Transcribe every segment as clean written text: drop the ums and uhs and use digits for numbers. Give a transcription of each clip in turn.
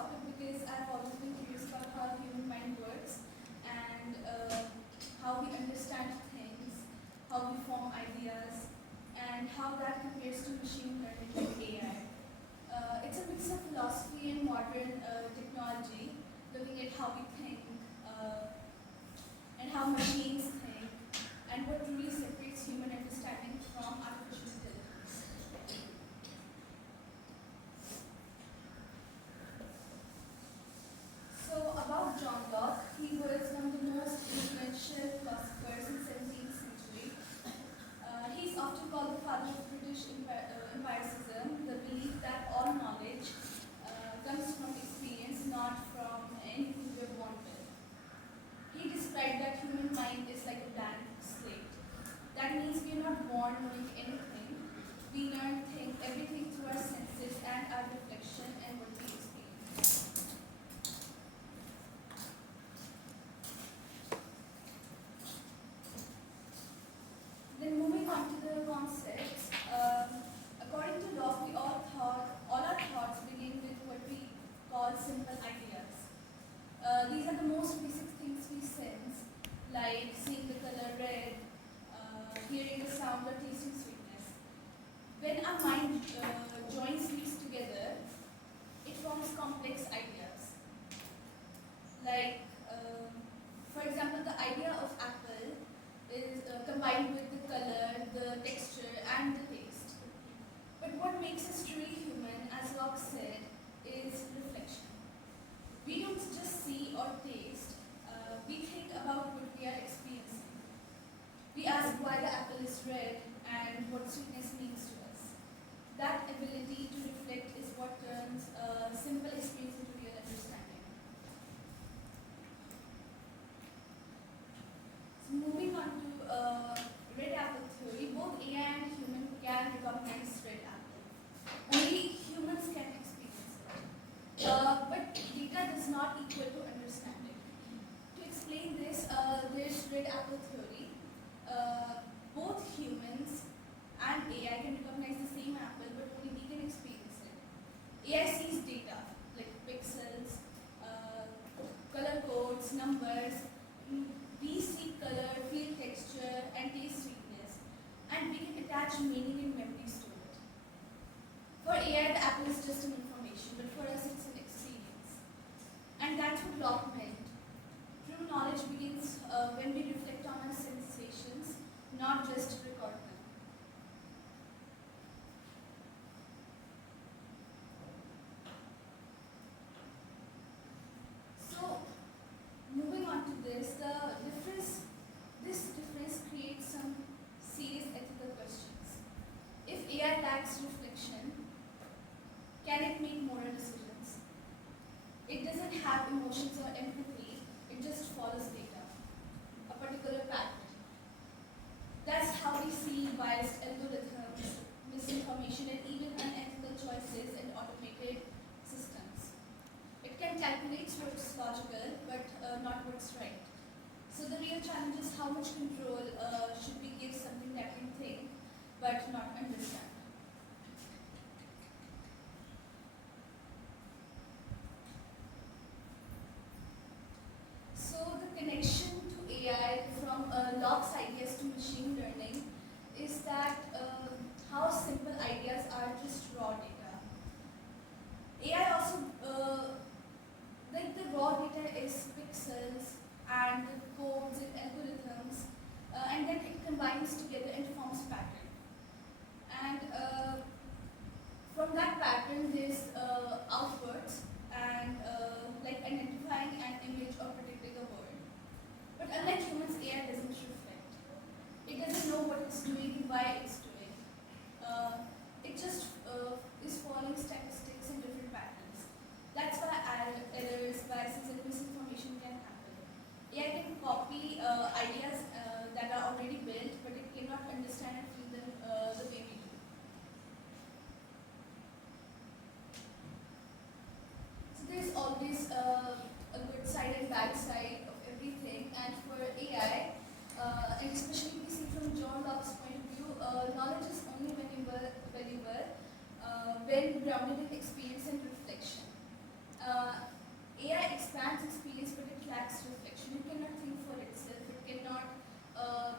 topic because I've always been curious about how human mind works and how we understand things, how we form ideas, and how that compares to machine learning like AI. It's a mix of philosophy and modern technology, looking at how we think and how machines think, and what truly separates human understanding from artificial intelligence. So about John Locke, he was one of the most influential philosophers in the 17th century. He's often called the father of British empiricism, the belief that all knowledge comes from experience, not from anything we're born with. He described that human mind is like a blank slate. That means we're not born knowing anything. We learn everything through our senses and our reflection and what we experience. Then moving on to the concepts, according to Locke, all our thoughts begin with what we call simple ideas. These are the most basic things we sense, like seeing the color red, hearing the sound, or tasting sweetness. When our mind joins these together, it forms complex ideas. Like, for example, the idea of apple is combined with the color, the texture, and the taste. But what makes us truly human, as Locke said, is reflection. We don't just see or taste, we think about what we are experiencing. We ask why the apple is red and what sweetness means to us. That ability to reflect is what turns a simple experience into real understanding. So moving on to red apple theory, both AI and human can recognize red apple. Only humans can experience it. But data does not equal to understanding. To explain this, there's red apple theory. Both humans and AI can recognize the same apple, but only we can experience it. AI sees data, like pixels, color codes, numbers. We see color, feel texture, and taste sweetness. And we can attach meaning and memories to it. For AI, the apple is just an information, but for us, it's an experience. And that's what Locke meant. True knowledge begins when we reflect on our sensations, not just record them. So, moving on to this difference creates some serious ethical questions. If AI lacks reflection, can it make moral decisions? It doesn't have emotions or empathy, it just follows data, a particular pattern. That's how we see biased algorithms, misinformation, and even unethical choices in automated systems. It can calculate what's logical, but not what's right. So the real challenge is how much control should we give something that can think, but not understand. So the connection to AI from Locke's ideas to machine learning is that how simple ideas are just raw data. AI also, like the raw data is pixels and codes and algorithms, and then it combines together and forms pattern. And from that pattern, there's outputs and like identifying an image or predicting a word. But unlike humans, AI doesn't reflect. It doesn't know what it's doing, why it's doing. It just is following statistics and different patterns. That's why errors, biases, and misinformation can happen. AI can copy ideas that are already built, but it cannot understand and feel them the way we do. So there's always a good side and bad side of everything, and for AI, and especially if we see from John Locke's point of view, knowledge is only valuable when grounded in experience and reflection. AI expands experience, but it lacks reflection. It cannot think for itself. It cannot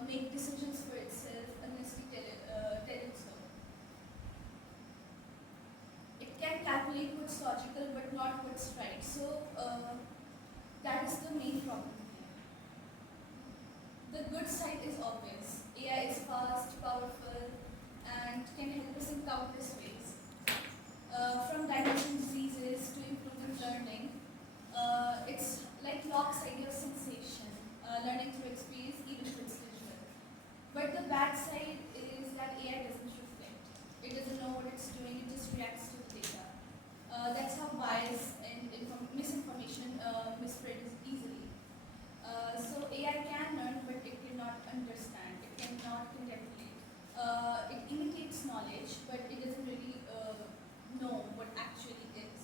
make decisions for itself unless we tell it so. It can calculate what's logical, but not what's right. So that is the main problem here. The good side is obvious. AI is fast, powerful, and can help us in countless ways. From diagnosing diseases to improving learning, it's like Locke's idea of sensation, learning through experience, even if it's digital. But the bad side is that AI doesn't reflect. It doesn't know what it's doing, it just reacts to the data. That's how bias and misinformation misspread is easily. So AI can learn, but it cannot understand. It cannot contemplate. It imitates knowledge, but it doesn't really know what actually is.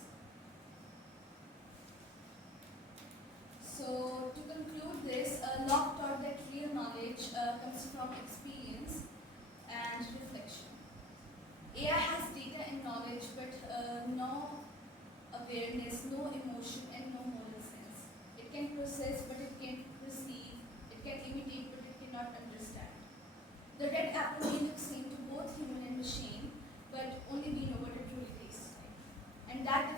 So to conclude this, Locke taught that real knowledge comes from experience and reflection. AI has data and knowledge, but no awareness, no emotion, and no moral sense. It can process, but it can't perceive. It can imitate, but it cannot understand. The red apple may look same to both human and machine, but only we know what it truly tastes like. And that